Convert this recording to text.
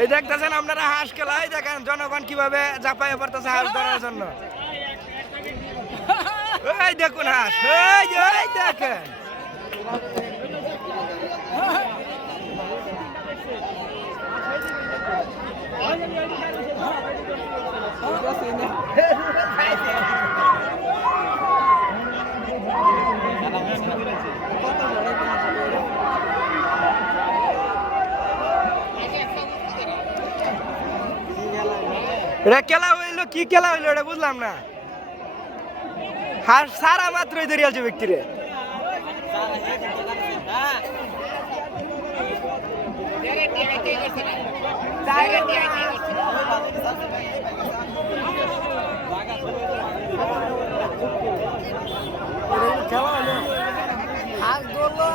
এই দেখতেছেন আপনারা হাঁস খেলাই দেখেন জনগণ কিভাবে ঝাঁপাইয়ে পড়তেছে হাঁস ধরার জন্য। এই দেখুন হাঁস, এই দেখেন এটা খেলা হইলো, কি খেলা হইলো এটা বুঝলাম না। হাঁস সারা মাত্রই ধরে আছে ব্যক্তিরে। খেলা হলো হাঁস ধরলো,